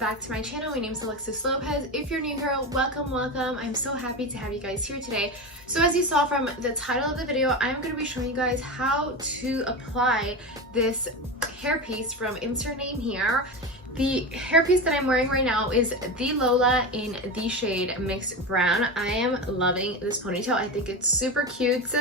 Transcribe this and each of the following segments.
back to my channel. My name is Alexis Lopez. If you're new here, welcome. I'm so happy to have you guys here today. So as you saw from the title of the video, I'm going to be showing you guys how to apply this hairpiece from insert name here. The hairpiece that I'm wearing right now is the Lola in the shade Mixed Brown. I am loving this ponytail. I think it's super cute.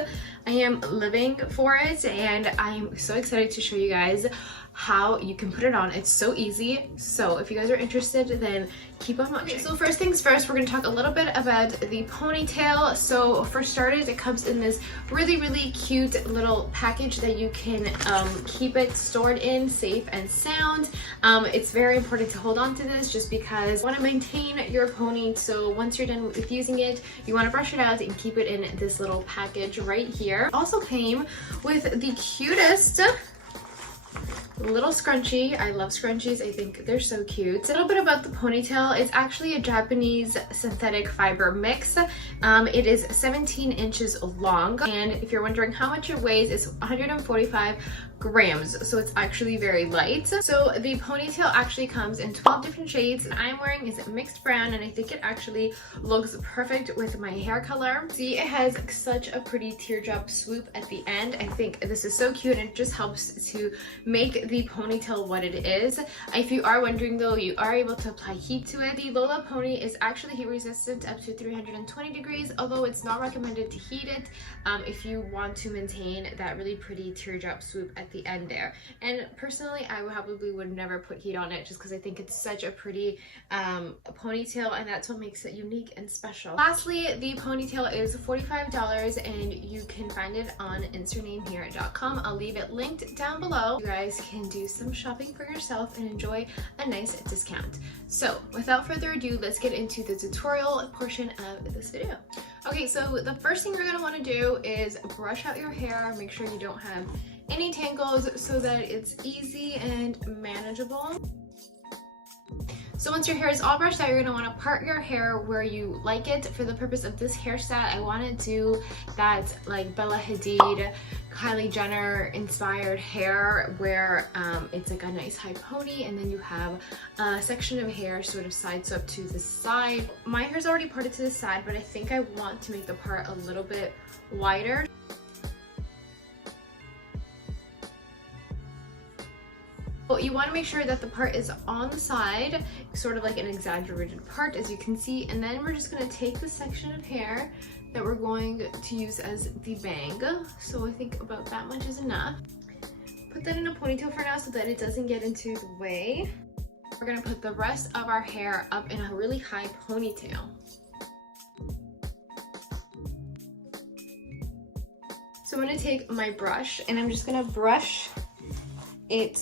I am living for it, and I'm so excited to show you guys how you can put it on. It's so easy. So if you guys are interested, then keep on watching. Okay, so first things first, we're going to talk a little bit about the ponytail. So for starters, it comes in this really cute little package that you can keep it stored in safe and sound. It's very important to hold on to this just because you want to maintain your pony. So once you're done with using it, you want to brush it out and keep it in this little package right here. Also came with the cutest little scrunchie. I love scrunchies. I think they're so cute. A little bit about the ponytail. It's actually a Japanese synthetic fiber mix. It is 17 inches long, and if you're wondering how much it weighs, it's 145 grams, so it's actually very light. So the ponytail actually comes in 12 different shades, and I'm wearing is mixed brown, and I think it actually looks perfect with my hair color. See, it has such a pretty teardrop swoop at the end. I think this is so cute, and it just helps to make the ponytail what it is. If you are wondering though, you are able to apply heat to it. The Lola pony is actually heat resistant up to 320 degrees, although it's not recommended to heat it if you want to maintain that really pretty teardrop swoop at the end there. And personally, I probably would never put heat on it just because I think it's such a pretty ponytail, and that's what makes it unique and special. Lastly, the ponytail is $45, and you can find it on insertnamehere.com. I'll leave it linked down below. You guys can do some shopping for yourself and enjoy a nice discount. So without further ado, let's get into the tutorial portion of this video. Okay, so the first thing you're going to want to do is brush out your hair. Make sure you don't have any tangles so that it's easy and manageable. So once your hair is all brushed out, you're going to want to part your hair where you like it. For the purpose of this hairstyle, I want to do that like Bella Hadid, Kylie Jenner inspired hair where it's like a nice high pony, and then you have a section of hair sort of side swept to the side. My hair's already parted to the side, but I think I want to make the part a little bit wider. But you want to make sure that the part is on the side, sort of like an exaggerated part, as you can see, and then we're just going to take the section of hair that we're going to use as the bang. So I think about that much is enough. Put that in a ponytail for now so that it doesn't get into the way. We're going to put the rest of our hair up in a really high ponytail. So I'm going to take my brush, and I'm just going to brush it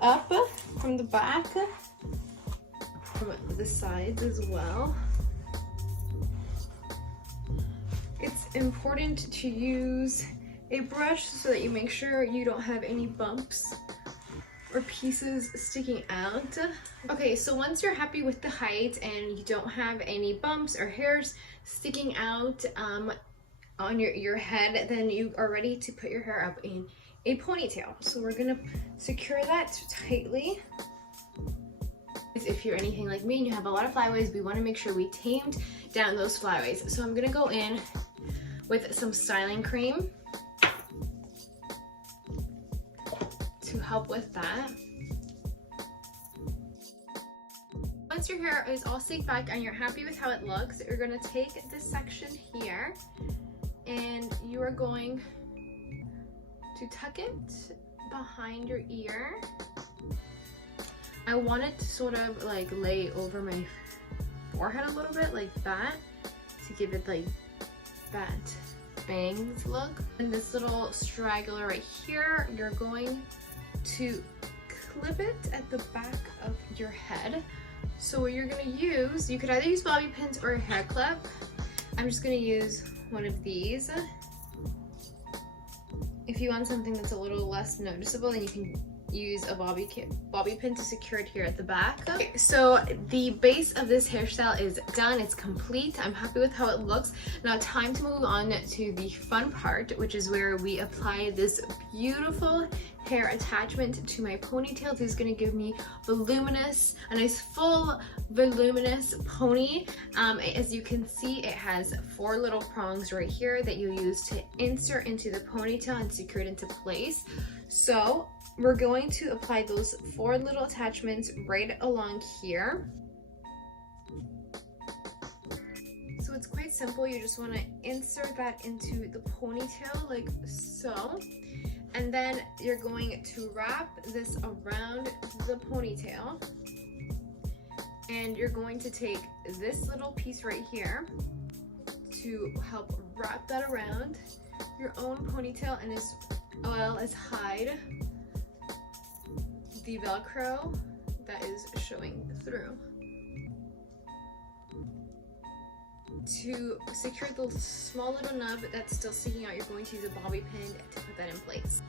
up from the back, from the sides as well. It's important to use a brush so that you make sure you don't have any bumps or pieces sticking out. Okay, so once you're happy with the height and you don't have any bumps or hairs sticking out on your head, then you are ready to put your hair up in a ponytail. So we're gonna secure that tightly. If you're anything like me and you have a lot of flyaways, we want to make sure we tamed down those flyaways. So I'm gonna go in with some styling cream to help with that. Once your hair is all slicked back and you're happy with how it looks, you're gonna take this section here and you are going to tuck it behind your ear. I want it to sort of like lay over my forehead a little bit like that to give it like that bangs look. And this little straggler right here, you're going to clip it at the back of your head. So what you're going to use, you could either use bobby pins or a hair clip. I'm just going to use one of these. If you want something that's a little less noticeable, then you can use a bobby pin to secure it here at the back. Okay, so the base of this hairstyle is done. It's complete. I'm happy with how it looks. Now time to move on to the fun part, which is where we apply this beautiful hair attachment to my ponytail. This is going to give me a nice full voluminous pony. As you can see, it has 4 little prongs right here that you use to insert into the ponytail and secure it into place. So we're going to apply those 4 little attachments right along here. So it's quite simple. You just want to insert that into the ponytail like so. And then you're going to wrap this around the ponytail. And you're going to take this little piece right here to help wrap that around your own ponytail, and as well as hide the Velcro that is showing through. To secure the small little nub that's still sticking out, you're going to use a bobby pin to put that in place.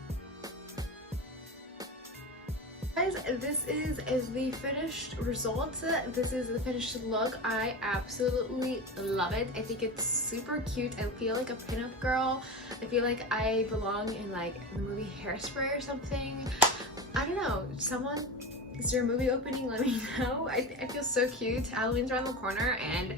Guys, this is the finished result. This is the finished look. I absolutely love it. I think it's super cute. I feel like a pinup girl. I feel like I belong in like the movie Hairspray or something. I don't know. Someone, is there a movie opening? Let me know. I feel so cute. Halloween's around the corner and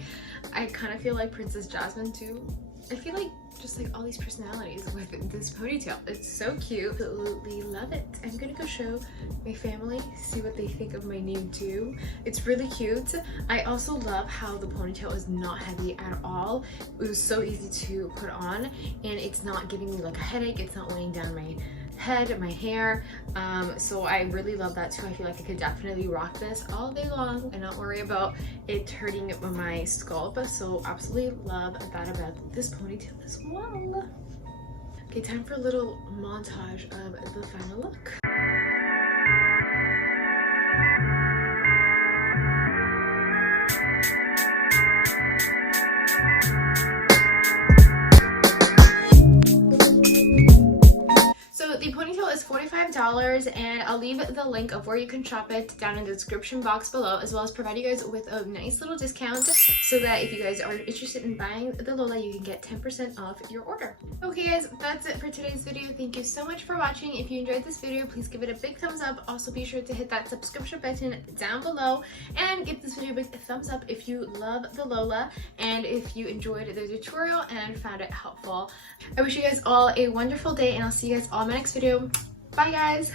I kind of feel like Princess Jasmine too. I feel like just like all these personalities with this ponytail. It's so cute. Absolutely love it. I'm gonna go show my family, see what they think of my new do. It's really cute. I also love how the ponytail is not heavy at all. It was so easy to put on and it's not giving me like a headache. It's not weighing down my head, my hair. So I really love that too. I feel like I could definitely rock this all day long and not worry about it hurting my scalp. So absolutely love that about this ponytail as well. Okay, time for a little montage of the final look. The ponytail is $45 and I'll leave the link of where you can shop it down in the description box below, as well as provide you guys with a nice little discount so that if you guys are interested in buying the Lola, you can get 10% off your order. Okay guys, that's it for today's video. Thank you so much for watching. If you enjoyed this video, please give it a big thumbs up. Also be sure to hit that subscription button down below and give this video a big thumbs up if you love the Lola and if you enjoyed the tutorial and found it helpful. I wish you guys all a wonderful day and I'll see you guys all in my next video. Bye guys!